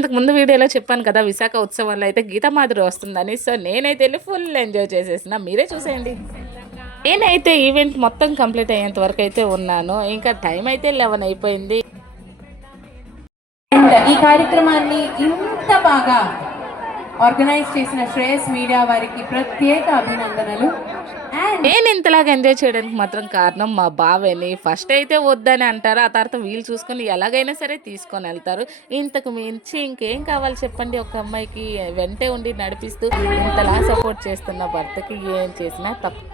ఇంతకు ముందు వీడియోలో చెప్పాను కదా! విశాఖ ఉత్సవాల్లో అయితే గీతామాధురి వస్తుందని. సో, నేనైతే ఎళ్లి ఫుల్ ఎంజాయ్ చేసేసిన. మీరే చూసేయండి. నేనైతే ఈవెంట్ మొత్తం కంప్లీట్ అయ్యేంత వరకైతే ఉన్నాను. ఇంకా టైం అయితే 11 అయిపోయింది. అండ్ ఈ కార్యక్రమాన్ని ఇంత బాగా ఆర్గనైజ్ చేసిన శ్రేయస్ మీడియా వారికి ప్రత్యేక అభినందనలు. నేను ఇంతలాగా ఎంజాయ్ చేయడానికి మాత్రం కారణం మా బావేని. ఫస్ట్ అయితే వద్దని అంటారు. ఆ తర్వాత వీళ్ళు చూసుకొని ఎలాగైనా సరే తీసుకొనెళ్తారు. ఇంతకు మించి ఇంకేం కావాలి చెప్పండి? ఒక అమ్మాయికి వెంటే ఉండి నడిపిస్తూ ఇంతలా సపోర్ట్ చేస్తున్న భర్తకి ఏం చేసినా తప్పు.